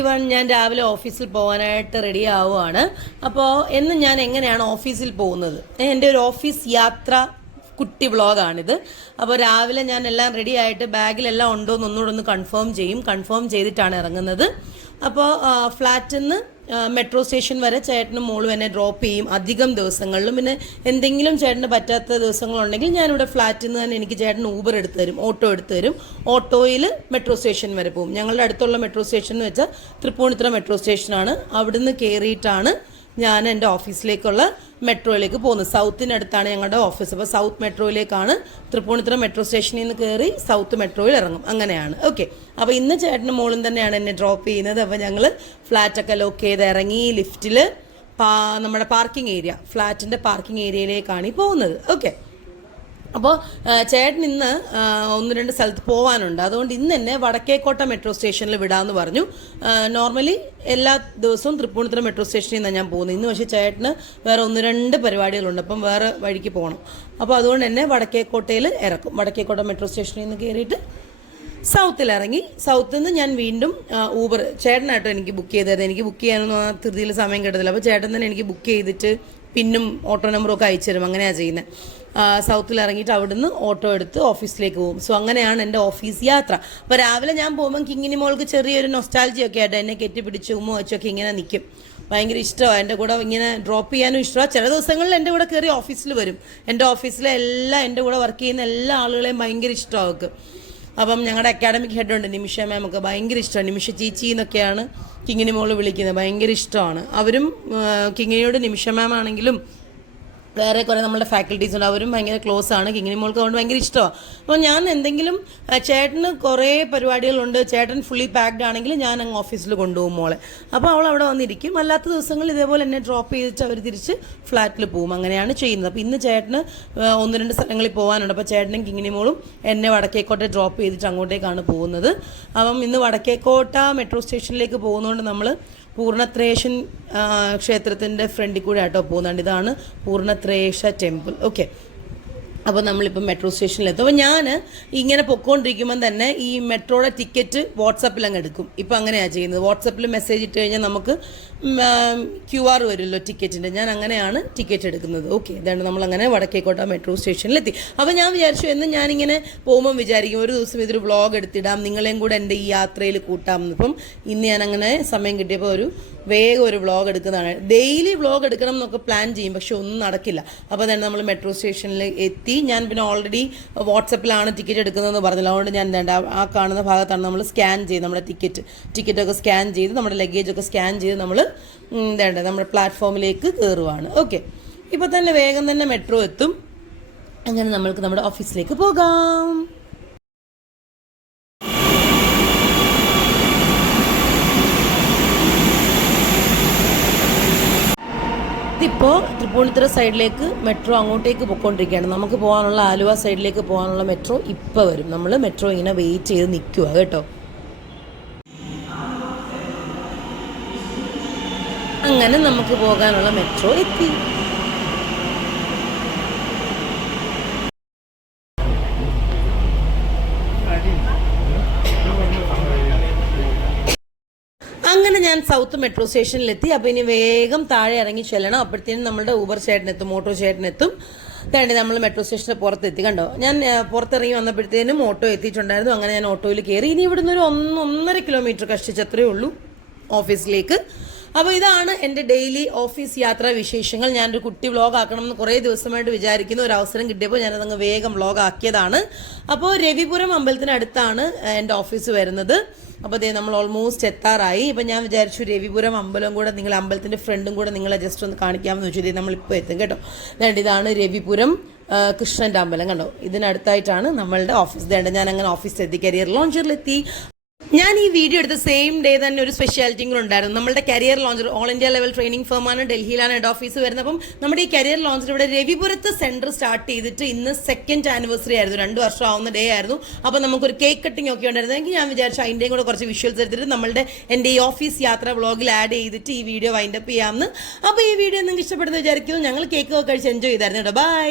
Everyone, ഞാൻ രാവിലെ ഓഫീസിൽ പോകാനായിട്ട് റെഡി ആവുകയാണ്. അപ്പോൾ എന്ന് ഞാൻ എങ്ങനെയാണ് ഓഫീസിൽ പോകുന്നത്, എൻ്റെ ഒരു ഓഫീസ് യാത്ര കുട്ടി വ്ളോഗാണിത്. അപ്പോൾ രാവിലെ ഞാൻ എല്ലാം റെഡി ആയിട്ട് ബാഗിലെല്ലാം ഉണ്ടോ എന്ന് ഒന്നുകൂടെ ഒന്ന് കൺഫേം ചെയ്തിട്ടാണ് ഇറങ്ങുന്നത്. അപ്പോൾ ഫ്ലാറ്റിൽ നിന്ന് മെട്രോ സ്റ്റേഷൻ വരെ ചേട്ടനും മോളും എന്നെ ഡ്രോപ്പ് ചെയ്യും അധികം ദിവസങ്ങളിലും. പിന്നെ എന്തെങ്കിലും ചേട്ടന് പറ്റാത്ത ദിവസങ്ങളുണ്ടെങ്കിൽ ഞാനിവിടെ ഫ്ലാറ്റിൽ നിന്ന് തന്നെ എനിക്ക് ചേട്ടൻ ഊബർ എടുത്തു തരും, ഓട്ടോ എടുത്തു തരും. ഓട്ടോയിൽ മെട്രോ സ്റ്റേഷൻ വരെ പോകും. ഞങ്ങളുടെ അടുത്തുള്ള മെട്രോ സ്റ്റേഷൻ എന്ന് വെച്ചാൽ തൃപ്പൂണിത്തുറ മെട്രോ സ്റ്റേഷനാണ്. അവിടുന്ന് കയറിയിട്ടാണ് ഞാൻ എൻ്റെ ഓഫീസിലേക്കുള്ള മെട്രോയിലേക്ക് പോകുന്നത്. സൗത്തിനടുത്താണ് ഞങ്ങളുടെ ഓഫീസ്. അപ്പോൾ സൗത്ത് മെട്രോയിലേക്കാണ്, തൃപ്പൂണിത്തുറ മെട്രോ സ്റ്റേഷനിൽ നിന്ന് കയറി സൗത്ത് മെട്രോയിൽ ഇറങ്ങും. അങ്ങനെയാണ്. ഓക്കെ, അപ്പോൾ ഇന്ന് ചേട്ടനും മോളും തന്നെയാണ് എന്നെ ഡ്രോപ്പ് ചെയ്യുന്നത്. അപ്പോൾ ഞങ്ങൾ ഫ്ലാറ്റൊക്കെ ലോക്ക് ചെയ്ത് ഇറങ്ങി ലിഫ്റ്റിൽ നമ്മുടെ പാർക്കിംഗ് ഏരിയ, ഫ്ലാറ്റിൻ്റെ പാർക്കിംഗ് ഏരിയയിലേക്കാണ് ഈ പോകുന്നത്. ഓക്കെ, അപ്പോൾ ചേട്ടൻ ഇന്ന് 1-2 സ്ഥലത്ത് പോകാനുണ്ട്. അതുകൊണ്ട് ഇന്ന് എന്നെ വടക്കേക്കോട്ട മെട്രോ സ്റ്റേഷനിൽ വിടാമെന്ന് പറഞ്ഞു. നോർമലി എല്ലാ ദിവസവും തൃപ്പൂണിത്തുറ മെട്രോ സ്റ്റേഷനിൽ നിന്നാണ് ഞാൻ പോകുന്നത്. ഇന്ന് പക്ഷേ ചേട്ടന് വേറെ 1-2 പരിപാടികളുണ്ട്, അപ്പം വേറെ വഴിക്ക് പോകണം. അപ്പോൾ അതുകൊണ്ട് എന്നെ വടക്കേക്കോട്ടയിൽ ഇറക്കും. വടക്കേക്കോട്ട മെട്രോ സ്റ്റേഷനിൽ നിന്ന് കയറിയിട്ട് സൗത്തിൽ ഇറങ്ങി സൗത്തിൽ നിന്ന് ഞാൻ വീണ്ടും ഊബർ ചേട്ടനായിട്ടോ എനിക്ക് ബുക്ക് ചെയ്തത്. എനിക്ക് ബുക്ക് ചെയ്യാനൊന്നും ആ ധൃതിയിൽ സമയം കിട്ടത്തില്ല. അപ്പോൾ ചേട്ടൻ തന്നെ എനിക്ക് ബുക്ക് ചെയ്തിട്ട് പിന്നും ഓട്ടോ നമ്പറൊക്കെ അയച്ചു തരും. അങ്ങനെയാണ് ചെയ്യുന്നത്. സൗത്തിൽ ഇറങ്ങിയിട്ട് അവിടുന്ന് ഓട്ടോ എടുത്ത് ഓഫീസിലേക്ക് പോകും. സോ അങ്ങനെയാണ് എൻ്റെ ഓഫീസ് യാത്ര. അപ്പോൾ രാവിലെ ഞാൻ പോകുമ്പോൾ കിങ്ങിനി മോൾക്ക് ചെറിയൊരു നൊസ്റ്റാൾജിയൊക്കെ ആയിട്ട് എന്നെ കെട്ടിപ്പിടിച്ച് ഉമ്മ വെച്ചൊക്കെ ഇങ്ങനെ നിൽക്കും. ഭയങ്കര ഇഷ്ടമാണ് എൻ്റെ കൂടെ ഇങ്ങനെ ഡ്രോപ്പ് ചെയ്യാനും ഇഷ്ടമാണ്. ചില ദിവസങ്ങളിൽ എൻ്റെ കൂടെ കയറി ഓഫീസിൽ വരും. എൻ്റെ ഓഫീസിലെ എൻ്റെ കൂടെ വർക്ക് ചെയ്യുന്ന എല്ലാ ആളുകളെയും ഭയങ്കര ഇഷ്ടമാണ് അവർക്ക്. അപ്പം ഞങ്ങളുടെ അക്കാഡമിക് ഹെഡുണ്ട് നിമിഷ മാം, ഒക്കെ ഭയങ്കര ഇഷ്ടമാണ്. നിമിഷ ചേച്ചി എന്നൊക്കെയാണ് കിങ്ങിനി മോള് വിളിക്കുന്നത്. ഭയങ്കര ഇഷ്ടമാണ്. അവരും കിങ്ങിനിയോട് നിമിഷ മാം ആണെങ്കിലും വേറെ കുറേ നമ്മുടെ ഫാക്കൽറ്റീസ് ഉണ്ട്, അവരും ഭയങ്കര ക്ലോസ് ആണ്. കിങ്ങിനി മോൾക്ക് അതുകൊണ്ട് ഭയങ്കര ഇഷ്ടമാണ്. അപ്പോൾ ഞാൻ എന്തെങ്കിലും ചേട്ടന് കുറേ പരിപാടികളുണ്ട്, ചേട്ടൻ ഫുള്ളി പാക്ഡ് ആണെങ്കിൽ ഞാൻ അങ്ങ് ഓഫീസിൽ കൊണ്ടുപോകും മോളെ. അപ്പോൾ അവൾ അവിടെ വന്നിരിക്കും. അല്ലാത്ത ദിവസങ്ങളിൽ ഇതേപോലെ എന്നെ ഡ്രോപ്പ് ചെയ്തിട്ട് അവർ തിരിച്ച് ഫ്ലാറ്റിൽ പോകും. അങ്ങനെയാണ് ചെയ്യുന്നത്. അപ്പോൾ ഇന്ന് ചേട്ടന് 1-2 സ്ഥലങ്ങളിൽ പോകാനുണ്ട്. അപ്പോൾ ചേട്ടനും കിങ്ങിനി മോളും എന്നെ വടക്കേക്കോട്ടെ ഡ്രോപ്പ് ചെയ്തിട്ട് അങ്ങോട്ടേക്കാണ് പോകുന്നത്. അപ്പം ഇന്ന് വടക്കേക്കോട്ട മെട്രോ സ്റ്റേഷനിലേക്ക് പോകുന്നതുകൊണ്ട് നമ്മൾ പൂർണ്ണത്രേശൻ ക്ഷേത്രത്തിൻ്റെ ഫ്രണ്ടിൽ കൂടെ ആട്ടോ പോകുന്നുണ്ട്. ഇതാണ് പൂർണ്ണത്രേശ ടെമ്പിൾ. ഓക്കെ, അപ്പോൾ നമ്മളിപ്പോൾ മെട്രോ സ്റ്റേഷനിലെത്തും. അപ്പോൾ ഞാൻ ഇങ്ങനെ പൊയ്ക്കൊണ്ടിരിക്കുമ്പം തന്നെ ഈ മെട്രോയുടെ ടിക്കറ്റ് വാട്സപ്പിൽ അങ്ങ് എടുക്കും. ഇപ്പോൾ അങ്ങനെയാണ് ചെയ്യുന്നത്. വാട്സപ്പിൽ മെസ്സേജ് ഇട്ട് കഴിഞ്ഞാൽ നമുക്ക് QR വരുമല്ലോ ടിക്കറ്റിൻ്റെ. ഞാൻ അങ്ങനെയാണ് ടിക്കറ്റ് എടുക്കുന്നത്. ഓക്കെ, ഇതാണ് നമ്മളങ്ങനെ വടക്കേക്കോട്ട മെട്രോ സ്റ്റേഷനിലെത്തി. അപ്പോൾ ഞാൻ വിചാരിച്ചു എന്ന് ഞാനിങ്ങനെ പോകുമ്പം വിചാരിക്കും ഒരു ദിവസം ഇതൊരു വ്ളോഗ് എടുത്തിടാം, നിങ്ങളെയും കൂടെ എൻ്റെ ഈ യാത്രയിൽ കൂട്ടാം. ഇപ്പം ഇന്ന് ഞാൻ അങ്ങനെ സമയം കിട്ടിയപ്പോൾ വേഗം ഒരു വ്ളോഗ് എടുക്കുന്നതാണ്. ഡെയിലി വ്ളോഗ് എടുക്കണം എന്നൊക്കെ പ്ലാൻ ചെയ്യും, പക്ഷെ ഒന്നും നടക്കില്ല. അപ്പോൾ തന്നെ നമ്മൾ മെട്രോ സ്റ്റേഷനിൽ എത്തി. ഞാൻ പിന്നെ ഓൾറെഡി വാട്സപ്പിലാണ് ടിക്കറ്റ് എടുക്കുന്നതെന്ന് പറഞ്ഞില്ല. അതുകൊണ്ട് ഞാൻ എന്താ ആ കാണുന്ന ഭാഗത്താണ് നമ്മൾ സ്കാൻ ചെയ്ത് നമ്മുടെ ടിക്കറ്റൊക്കെ സ്കാൻ ചെയ്ത് നമ്മുടെ ലഗേജൊക്കെ സ്കാൻ ചെയ്ത് നമ്മൾ എന്താ നമ്മുടെ പ്ലാറ്റ്ഫോമിലേക്ക് കയറുവാണ്. ഓക്കെ, ഇപ്പോൾ തന്നെ വേഗം തന്നെ മെട്രോ എത്തും. അങ്ങനെ നമ്മൾക്ക് നമ്മുടെ ഓഫീസിലേക്ക് പോകാം. ഇതിപ്പോൾ തൃപ്പൂണിത്തുറ സൈഡിലേക്ക് മെട്രോ അങ്ങോട്ടേക്ക് പോയിക്കൊണ്ടിരിക്കുകയാണ്. നമുക്ക് പോകാനുള്ള ആലുവ സൈഡിലേക്ക് പോകാനുള്ള മെട്രോ ഇപ്പോൾ വരും. നമ്മൾ മെട്രോ ഇങ്ങനെ വെയിറ്റ് ചെയ്ത് നിൽക്കുക കേട്ടോ. അങ്ങനെ നമുക്ക് പോകാനുള്ള മെട്രോ എത്തി. അങ്ങനെ ഞാൻ സൗത്ത് മെട്രോ സ്റ്റേഷനിലെത്തി. അപ്പോൾ ഇനി വേഗം താഴെ ഇറങ്ങി ചെല്ലണം. അപ്പോഴത്തേനും നമ്മുടെ ഊബർ ചേട്ടനെത്തും, ഓട്ടോ ചേട്ടനെത്തും. തേണ്ടി നമ്മൾ മെട്രോ സ്റ്റേഷൻ്റെ പുറത്തെത്തി. കണ്ടോ, ഞാൻ പുറത്തിറങ്ങി വന്നപ്പോഴത്തേനും ഓട്ടോ എത്തിയിട്ടുണ്ടായിരുന്നു. അങ്ങനെ ഞാൻ ഓട്ടോയിൽ കയറി. ഇനി ഇവിടുന്ന് ഒരു 1-1.5 കിലോമീറ്റർ കഷ്ടിച്ചത്രേ ഉള്ളൂ ഓഫീസിലേക്ക്. അപ്പോൾ ഇതാണ് എൻ്റെ ഡെയിലി ഓഫീസ് യാത്രാ വിശേഷങ്ങൾ. ഞാനൊരു കുട്ടി വ്ളോഗ് ആക്കണം എന്ന് കുറേ ദിവസമായിട്ട് വിചാരിക്കുന്നു. ഒരു അവസരം കിട്ടിയപ്പോൾ ഞാനതങ്ങ് വേഗം വ്ളോഗ് ആക്കിയതാണ്. അപ്പോൾ രവിപുരം അമ്പലത്തിനടുത്താണ് എൻ്റെ ഓഫീസ് വരുന്നത്. അപ്പോൾ അതേ നമ്മൾ ഓൾമോസ്റ്റ് എത്താറായി. ഇപ്പം ഞാൻ വിചാരിച്ചു രവിപുരം അമ്പലം കൂടെ നിങ്ങൾ അമ്പലത്തിൻ്റെ ഫ്രണ്ടും കൂടെ നിങ്ങളെ ജസ്റ്റ് ഒന്ന് കാണിക്കാമെന്ന് വെച്ചു. നമ്മളിപ്പോൾ എത്തും കേട്ടോ. ഇതാണ് രവിപുരം കൃഷ്ണൻ്റെ അമ്പലം. കണ്ടോ, ഇതിനടുത്തായിട്ടാണ് നമ്മളുടെ ഓഫീസ്. ഞാൻ അങ്ങനെ ഓഫീസിലെത്തി, കരിയർ ലോഞ്ചറിലെത്തി. ഞാൻ ഈ വീഡിയോ എടുത്ത സെയിം ഡേ തന്നെ ഒരു സ്പെഷ്യാലിറ്റിയും കൂടെ ഉണ്ടായിരുന്നു. നമ്മുടെ career launcher all India level training ഫേമാണ്, ഡൽഹിയിലാണ് ഹെഡ് ഓഫീസ് വരുന്നത്. അപ്പം നമ്മുടെ ഈ കരിയർ ലോഞ്ചർ ഇവിടെ രവിപുരത്ത് സെൻറ്റർ സ്റ്റാർട്ട് ചെയ്തിട്ട് ഇന്ന് 2nd ആനിവേഴ്സറി ആയിരുന്നു. 2 വർഷം ആവുന്ന ഡേ ആയിരുന്നു. അപ്പോൾ നമുക്കൊരു കേക്ക് കട്ടിംഗ് ഒക്കെ ഉണ്ടായിരുന്നു. എങ്കിൽ ഞാൻ വിചാരിച്ചു അതിൻ്റെയും കൂടെ കുറച്ച് വിഷ്വൽസ് എടുത്തിട്ട് എൻ്റെ ഈ ഓഫീസ് യാത്ര വ്ളോഗിൽ ആഡ് ചെയ്തിട്ട് ഈ വീഡിയോ വൈൻഡപ്പ് ചെയ്യാമെന്ന്. അപ്പോൾ ഈ വീഡിയോ നിങ്ങൾക്ക് ഇഷ്ടപ്പെടുന്ന വിചാരിക്കുന്നു. ഞങ്ങൾ കേക്ക് ഒക്കെ കഴിച്ച് എൻജോയ് ചെയ്തായിരുന്നു കേട്ടോ. ബൈ.